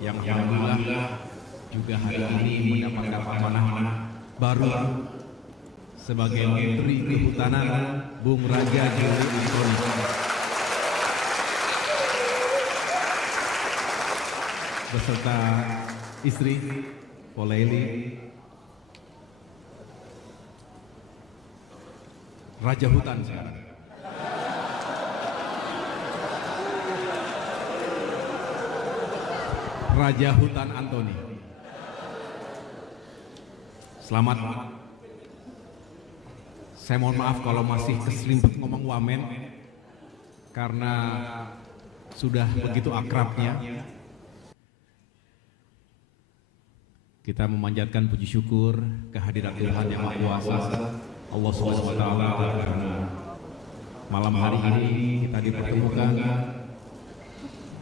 yang alhamdulillah juga hari ini mendapatkan amanah baru sebagai Menteri Kehutanan, Bung Raja Juli Antoni. Beserta istri Poleli, Raja Hutan sekarang. Raja Hutan Antoni. Selamat. Saya mohon maaf kalau masih keselimpet ngomong wamen karena sudah begitu akrabnya. Kita memanjatkan puji syukur kehadiran Tuhan Yang Maha Kuasa, Allah SWT, karena malam hari ini kita dipertemukan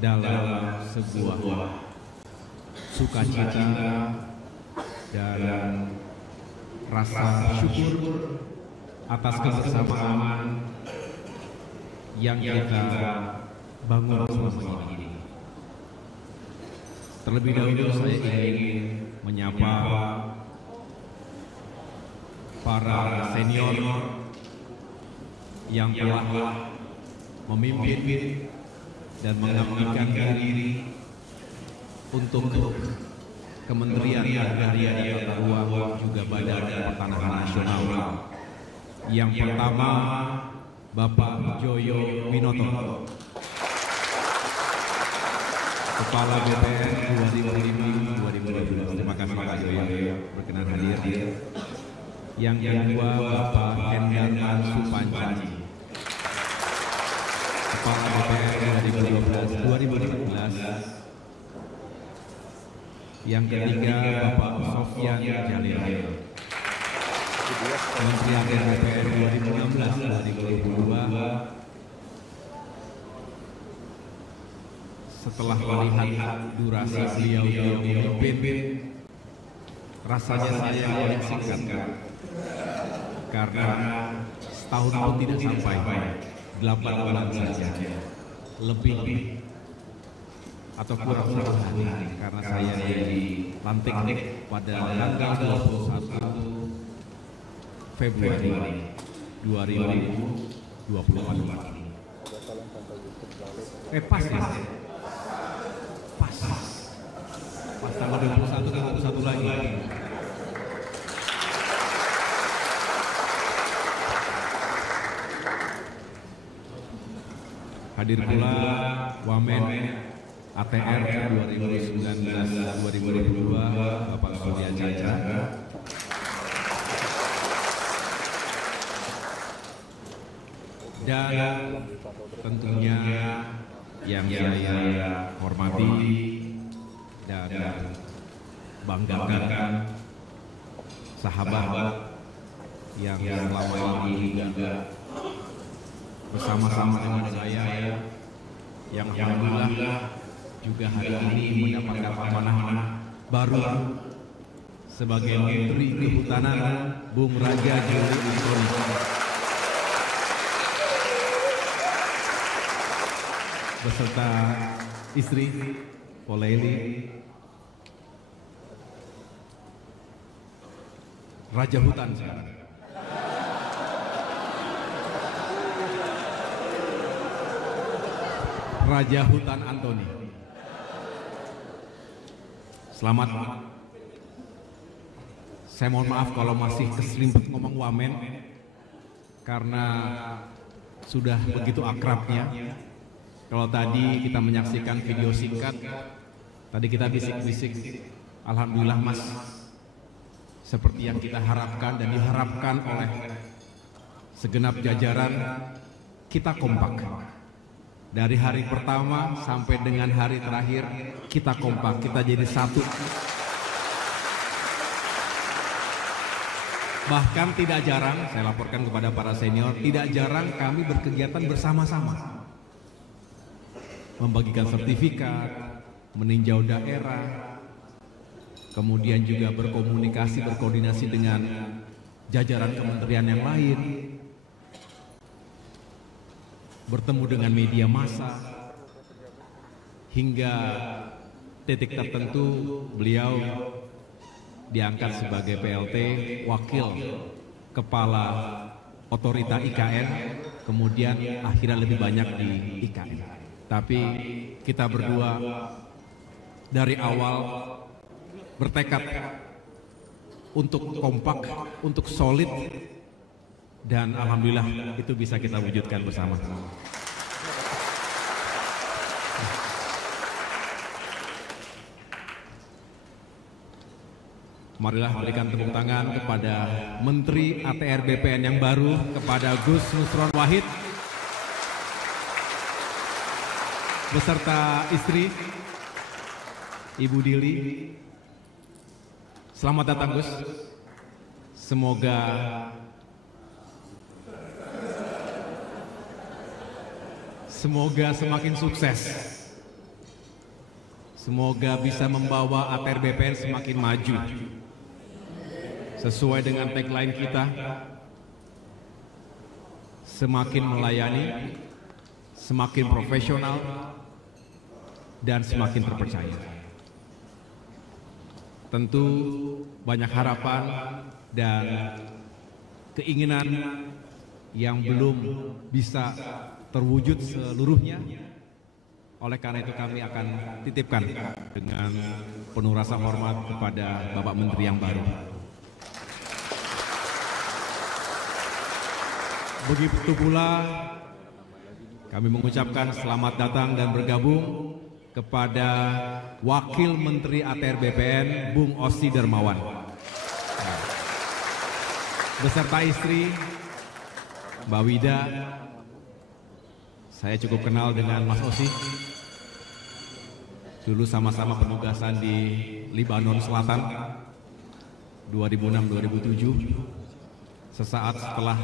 dalam sebuah sukacita dan rasa syukur atas kebersamaan yang kita bangun selama ini. Terlebih dahulu saya ingin menyapa para senior yang telah memimpin dan mengabdikan diri untuk Kementerian Agrarian dan Tata Ruang juga Badan Pertanahan Nasional. Yang pertama, Bapak Joyo Winoto, Kepala BPN 2005-2012. Terima kasih Pak Joyo berkenan hadir. Yang kedua, Bapak Hendarman Supancaji, Kepala BPN 2012-2015. Yang ketiga, Bapak Sofyan Jalil, Menteri Agri BPN 2016-2022. Setelah melihat durasi beliau memimpin, rasanya saya yang singkat karena setahun pun tidak sampai, 8 bulan saja, lebih atau kurang 1 hari, karena saya dilantik pada tanggal 21 Februari 2024. Pas ya? Pas tanggal 21 lagi. Hadir pula Wamen ATR 2019-2022 Bapak Surya Chandra. Dan tentunya yang saya hormati dan banggakan sahabat yang selama ini juga bersama-sama dengan saya, yang alhamdulillah juga hari ini mendapatkan amanah baru sebagai Menteri Kehutanan, Bung Raja Juli Antoni. Beserta istri Poleli, Raja Hutan sekarang. Raja Hutan Antoni. Selamat. Saya mohon maaf kalau masih keselimpet ngomong wamen karena sudah begitu akrabnya. Kalau tadi kita menyaksikan video singkat, tadi kita bisik-bisik, alhamdulillah Mas, seperti yang kita harapkan dan diharapkan oleh segenap jajaran, kita kompak. Dari hari pertama sampai dengan hari terakhir, kita kompak, kita jadi satu. Bahkan tidak jarang, saya laporkan kepada para senior, tidak jarang kami berkegiatan bersama-sama. Membagikan sertifikat, meninjau daerah, kemudian juga berkomunikasi, berkoordinasi dengan jajaran kementerian yang lain, bertemu dengan media massa, hingga titik tertentu beliau diangkat sebagai PLT Wakil Kepala Otorita IKN, kemudian akhirnya lebih banyak di IKN. Tapi kita berdua dari awal bertekad untuk kompak, untuk solid, dan alhamdulillah itu bisa kita wujudkan bersama. Marilah berikan tepuk tangan kepada Menteri ATR BPN yang baru, kepada Gus Nusron Wahid, beserta istri, Ibu Dili. Selamat datang Gus. Semoga semakin sukses. Semoga bisa membawa ATR BPN semakin maju. Sesuai dengan tagline kita, semakin melayani, semakin profesional, dan semakin terpercaya. Tentu banyak harapan dan keinginan yang belum bisa terwujud seluruhnya. Oleh karena itu kami akan titipkan dengan penuh rasa hormat kepada Bapak Menteri yang baru. Begitu pula kami mengucapkan selamat datang dan bergabung kepada Wakil Menteri ATR BPN Bung Ossi Darmawan beserta istri Mbak Wida. Saya cukup kenal dengan Mas Ossi, dulu sama-sama penugasan di Libanon Selatan 2006-2007. Sesaat setelah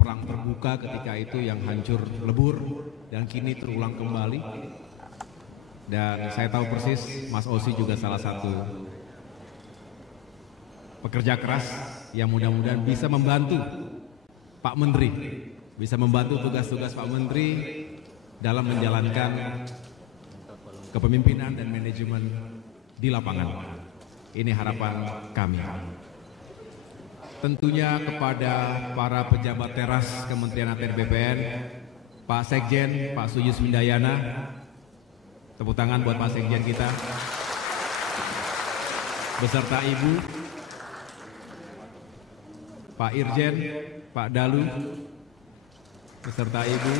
perang terbuka ketika itu yang hancur lebur dan kini terulang kembali. Dan saya tahu persis Mas Ossi juga salah satu pekerja keras yang mudah-mudahan bisa membantu Pak Menteri, bisa membantu tugas-tugas Pak Menteri dalam menjalankan kepemimpinan dan manajemen di lapangan. Ini harapan kami. Tentunya kepada para pejabat teras Kementerian ATR BPN, Pak Sekjen, Pak Suyus Windayana, tepuk tangan buat Pak Sekjen kita, beserta Ibu, Pak Irjen, Pak Dalu, beserta Ibu,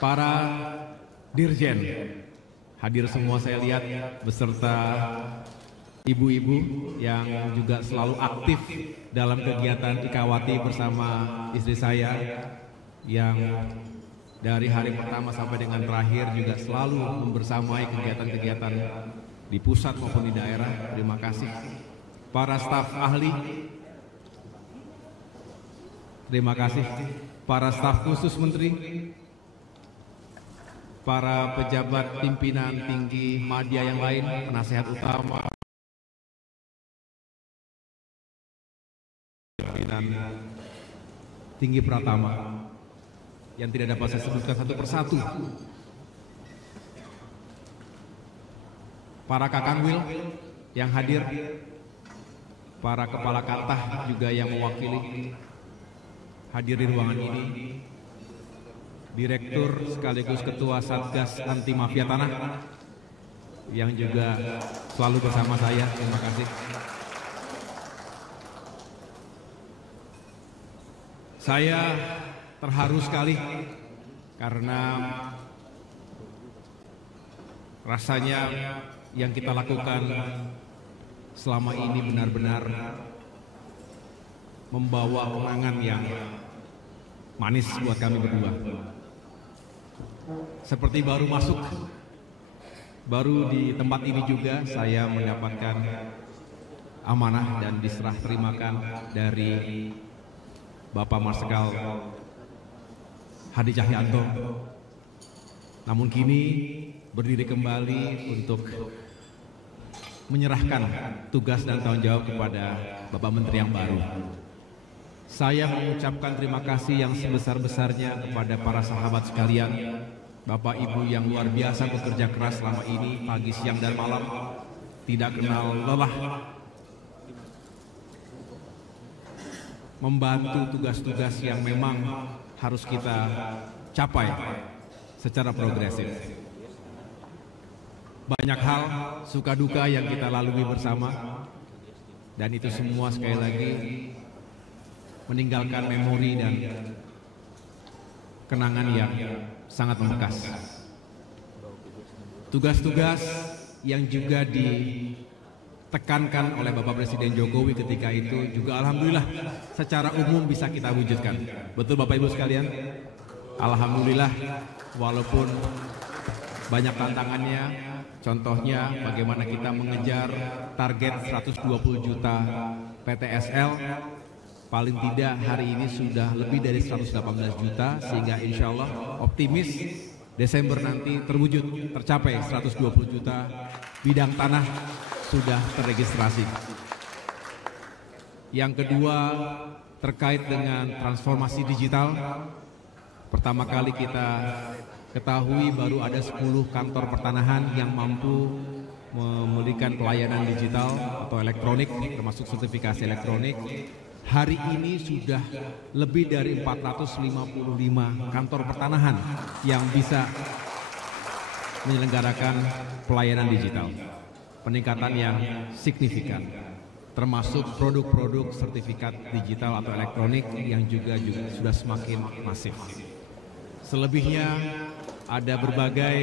para Dirjen, hadir semua saya lihat, beserta ibu-ibu yang juga selalu aktif dalam kegiatan Ikawati bersama istri saya yang dari hari pertama sampai dengan terakhir juga selalu membersamai kegiatan-kegiatan di pusat maupun di daerah. Terima kasih. Para staf ahli, terima kasih. Para staf khusus menteri, para pejabat pimpinan tinggi media yang lain, penasehat utama, pimpinan tinggi Pratama yang tidak dapat saya sebutkan satu persatu, para Kakanwil yang hadir, para kepala kantah juga yang mewakili hadir di ruangan ini, Direktur sekaligus Ketua Satgas Anti Mafia Tanah yang juga selalu bersama saya, terima kasih. Saya terharu sekali karena rasanya yang kita lakukan selama ini benar-benar membawa kenangan yang manis buat kami berdua. Seperti baru masuk, baru di tempat ini juga saya mendapatkan amanah dan diserah terimakan dari Bapak Marsikal Hadi Cahyanto. Namun kini berdiri kembali untuk menyerahkan tugas dan tanggung jawab kepada Bapak Menteri yang baru. Saya mengucapkan terima kasih yang sebesar-besarnya kepada para sahabat sekalian Bapak Ibu yang luar biasa bekerja keras selama ini, pagi, siang, dan malam, tidak kenal lelah, membantu tugas-tugas yang memang harus kita capai secara progresif. Banyak hal suka duka yang kita lalui bersama, dan itu semua sekali lagi meninggalkan memori dan kenangan yang sangat membekas. Tugas-tugas yang juga ditekankan oleh Bapak Presiden Jokowi ketika itu juga alhamdulillah secara umum bisa kita wujudkan. Betul Bapak Ibu sekalian? Alhamdulillah, walaupun banyak tantangannya, contohnya bagaimana kita mengejar target 120 juta PTSL, paling tidak hari ini sudah lebih dari 118 juta, sehingga insya Allah optimis Desember nanti terwujud, tercapai 120 juta bidang tanah sudah terregistrasi. Yang kedua, terkait dengan transformasi digital, pertama kali kita ketahui baru ada 10 kantor pertanahan yang mampu memberikan pelayanan digital atau elektronik, termasuk sertifikasi elektronik. Hari ini sudah lebih dari 455 kantor pertanahan yang bisa menyelenggarakan pelayanan digital. Peningkatan yang signifikan, termasuk produk-produk sertifikat digital atau elektronik yang juga sudah semakin masif. Selebihnya ada berbagai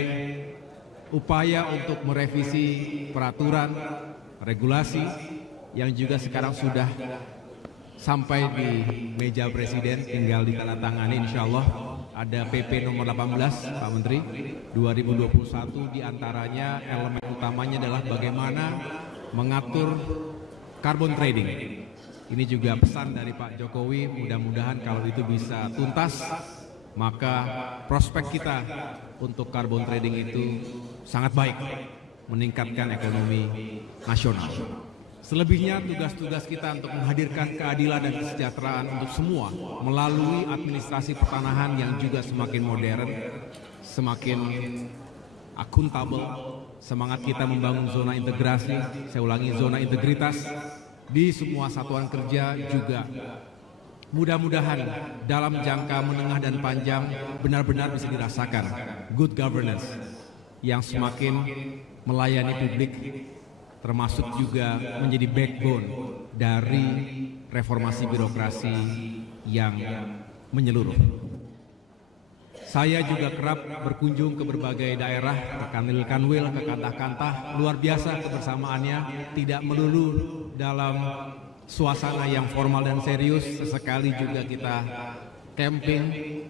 upaya untuk merevisi peraturan, regulasi yang juga sekarang sudah sampai di meja Presiden, tinggal ditandatangani insya Allah. Ada PP nomor 18 Pak Menteri 2021, diantaranya elemen utamanya adalah bagaimana mengatur carbon trading. Ini juga pesan dari Pak Jokowi, mudah-mudahan kalau itu bisa tuntas, maka prospek kita untuk carbon trading itu sangat baik, meningkatkan ekonomi nasional. Selebihnya tugas-tugas kita untuk menghadirkan keadilan dan kesejahteraan untuk semua melalui administrasi pertanahan yang juga semakin modern, semakin akuntabel. Semangat kita membangun zona integrasi, saya ulangi zona integritas di semua satuan kerja juga mudah-mudahan dalam jangka menengah dan panjang benar-benar bisa dirasakan good governance yang semakin melayani publik, termasuk juga menjadi backbone dari reformasi birokrasi yang menyeluruh. Saya juga kerap berkunjung ke berbagai daerah, ke Kanwil, ke kantah-kantah, luar biasa kebersamaannya, tidak melulu dalam suasana yang formal dan serius, sesekali juga kita camping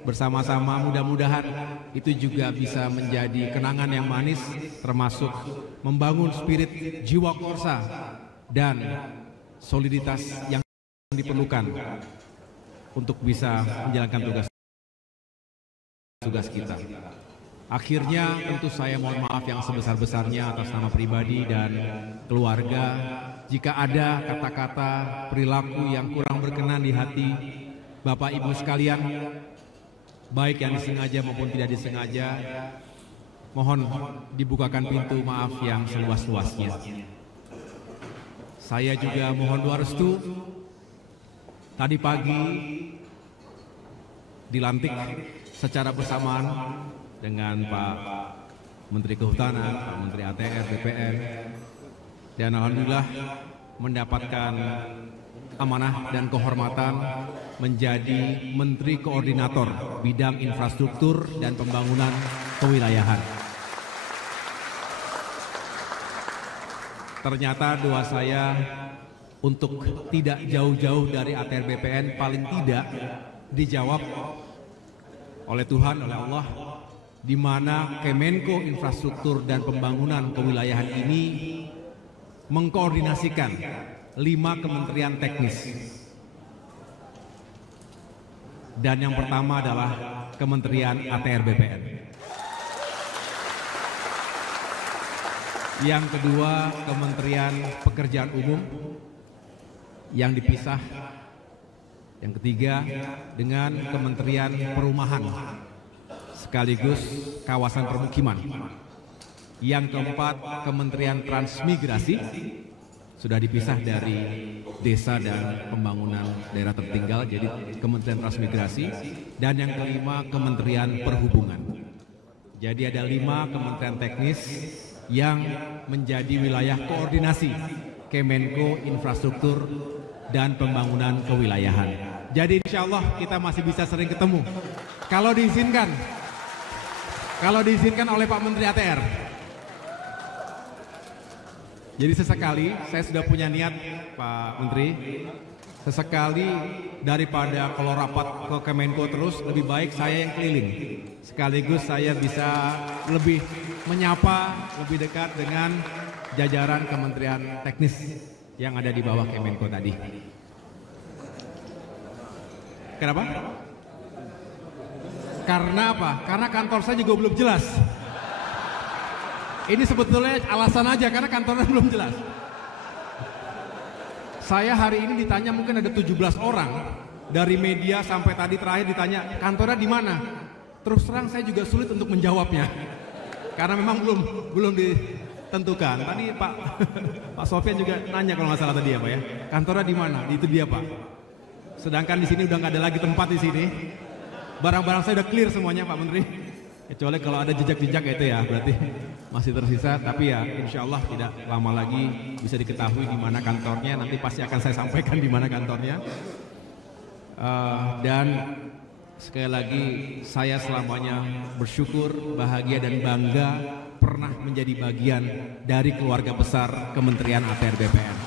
bersama-sama, mudah-mudahan itu juga bisa menjadi kenangan yang manis, termasuk membangun spirit jiwa korsa dan soliditas yang diperlukan untuk bisa menjalankan tugas kita. Akhirnya tentu saya mohon maaf yang sebesar-besarnya atas nama pribadi dan keluarga jika ada kata-kata, perilaku yang kurang berkenan di hati Bapak Ibu sekalian, baik yang disengaja maupun tidak disengaja. Mohon dibukakan pintu maaf yang seluas-luasnya. Saya juga mohon doa restu. Tadi pagi dilantik secara bersamaan dengan Pak Menteri Kehutanan, Pak Menteri ATR, BPN, dan alhamdulillah mendapatkan amanah dan kehormatan menjadi Menteri Koordinator Bidang Infrastruktur dan Pembangunan Kewilayahan. Ternyata doa saya untuk tidak jauh-jauh dari ATR BPN paling tidak dijawab oleh Tuhan, oleh Allah, di mana Kemenko Infrastruktur dan Pembangunan Kewilayahan ini mengkoordinasikan 5 kementerian teknis. Dan yang pertama adalah Kementerian ATR BPN. Yang kedua, Kementerian Pekerjaan Umum yang dipisah. Yang ketiga dengan Kementerian Perumahan sekaligus kawasan permukiman. Yang keempat, Kementerian Transmigrasi, sudah dipisah dari desa dan pembangunan daerah tertinggal, jadi Kementerian Transmigrasi. Dan yang kelima, Kementerian Perhubungan. Jadi ada 5 kementerian teknis yang menjadi wilayah koordinasi Kemenko Infrastruktur dan Pembangunan Kewilayahan. Jadi insya Allah kita masih bisa sering ketemu. Kalau diizinkan oleh Pak Menteri ATR. Jadi sesekali saya sudah punya niat Pak Menteri, sesekali daripada kalau rapat ke Kemenko terus, lebih baik saya yang keliling. Sekaligus saya bisa lebih menyapa, lebih dekat dengan jajaran kementerian teknis yang ada di bawah Kemenko tadi. Kenapa? Karena apa? Karena kantor saya juga belum jelas. Ini sebetulnya alasan aja karena kantornya belum jelas. Saya hari ini ditanya mungkin ada 17 orang dari media sampai tadi terakhir ditanya kantornya di mana. Terus terang saya juga sulit untuk menjawabnya karena memang belum ditentukan. Tadi Pak Sofyan juga nanya kalau nggak salah tadi ya Pak ya, kantornya di mana? Itu dia Pak. Sedangkan di sini udah nggak ada lagi tempat di sini. Barang-barang saya udah clear semuanya Pak Menteri. Kecuali kalau ada jejak-jejak itu ya berarti masih tersisa. Tapi ya insya Allah tidak lama lagi bisa diketahui di mana kantornya. Nanti pasti akan saya sampaikan di mana kantornya. Dan sekali lagi saya selamanya bersyukur, bahagia dan bangga pernah menjadi bagian dari keluarga besar Kementerian ATR BPN.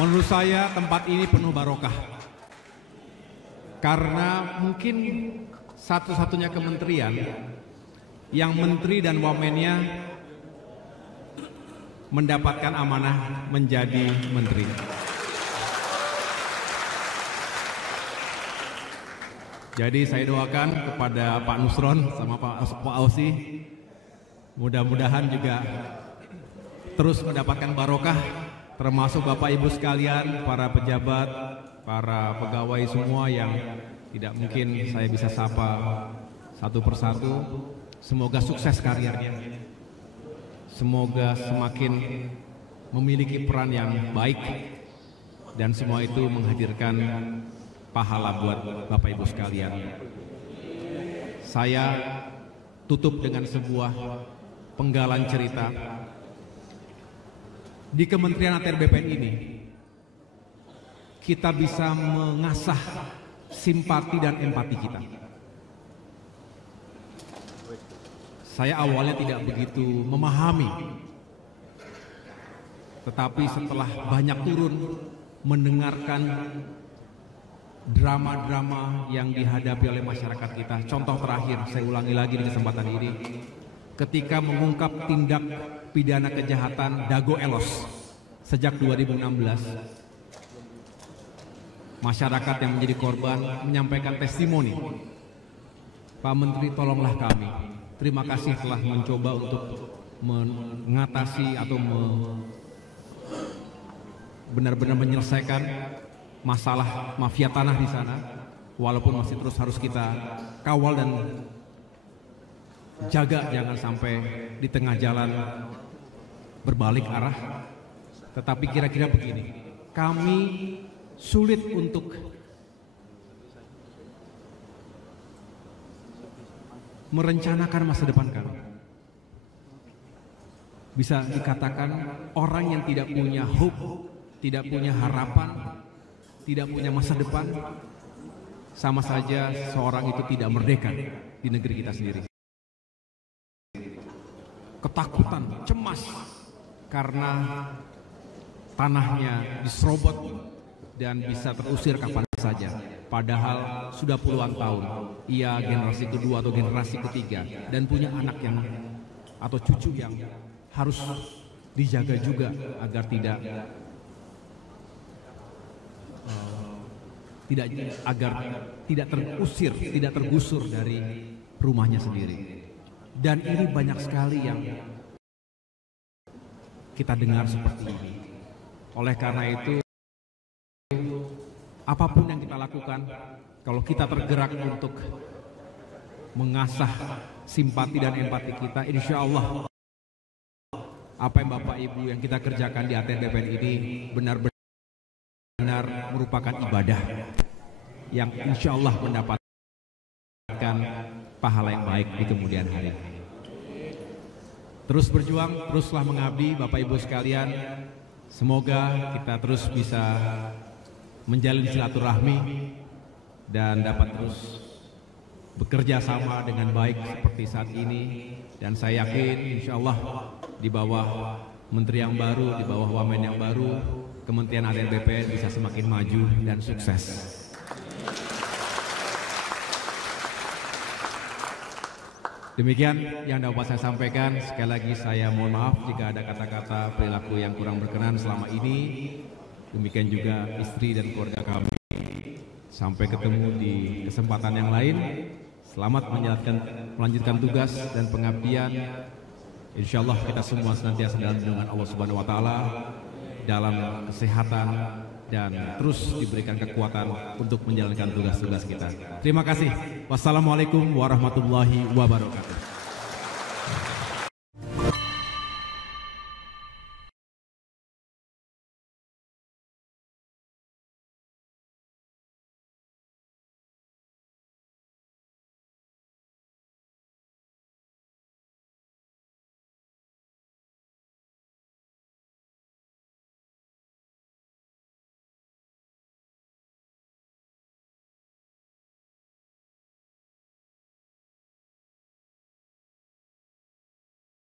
Menurut saya tempat ini penuh barokah. Karena mungkin satu-satunya kementerian yang menteri dan wamennya mendapatkan amanah menjadi menteri. Jadi saya doakan kepada Pak Nusron sama Pak Ausi, mudah-mudahan juga terus mendapatkan barokah, termasuk Bapak Ibu sekalian, para pejabat, para pegawai semua yang tidak mungkin saya bisa sapa satu persatu. Semoga sukses karirnya. Semoga semakin memiliki peran yang baik dan semua itu menghadirkan pahala buat Bapak Ibu sekalian. Saya tutup dengan sebuah penggalan cerita. Di Kementerian ATR BPN ini kita bisa mengasah simpati dan empati kita. Saya awalnya tidak begitu memahami, tetapi setelah banyak turun mendengarkan drama-drama yang dihadapi oleh masyarakat kita. Contoh terakhir, saya ulangi lagi di kesempatan ini, ketika mengungkap tindak pidana kejahatan Dago Elos sejak 2016. Masyarakat yang menjadi korban menyampaikan testimoni. Pak Menteri, tolonglah kami. Terima kasih telah mencoba untuk mengatasi atau benar-benar menyelesaikan masalah mafia tanah di sana. Walaupun masih terus harus kita kawal dan jaga jangan sampai di tengah jalan berbalik arah. Tetapi kira-kira begini, kami sulit untuk merencanakan masa depan kami. Bisa dikatakan orang yang tidak punya hope, tidak punya harapan, tidak punya masa depan, sama saja seorang itu tidak merdeka di negeri kita sendiri. Ketakutan, cemas karena tanahnya diserobot dan bisa terusir kapan saja. Padahal sudah puluhan tahun ia generasi kedua atau generasi ketiga dan punya anak yang atau cucu yang harus dijaga juga agar tidak terusir, tidak tergusur dari rumahnya sendiri. Dan ini banyak sekali yang kita dengar seperti ini. Oleh karena itu, apapun yang kita lakukan, kalau kita tergerak untuk mengasah simpati dan empati kita, insya Allah apa yang Bapak Ibu yang kita kerjakan di ATN BPN ini benar-benar merupakan ibadah yang insya Allah mendapatkan pahala yang baik di kemudian hari. Terus berjuang, teruslah mengabdi Bapak Ibu sekalian. Semoga kita terus bisa menjalin silaturahmi dan dapat terus bekerja sama dengan baik seperti saat ini. Dan saya yakin insya Allah di bawah menteri yang baru, di bawah wamen yang baru, Kementerian ATN BPN bisa semakin maju dan sukses. Demikian yang dapat saya sampaikan. Sekali lagi saya mohon maaf jika ada kata-kata perilaku yang kurang berkenan selama ini. Demikian juga istri dan keluarga kami. Sampai ketemu di kesempatan yang lain. Selamat melanjutkan tugas dan pengabdian. Insya Allah kita semua senantiasa dalam lindungan Allah Subhanahu Wa Taala, dalam kesehatan dan terus diberikan kekuatan untuk menjalankan tugas-tugas kita. Terima kasih. Wassalamualaikum warahmatullahi wabarakatuh.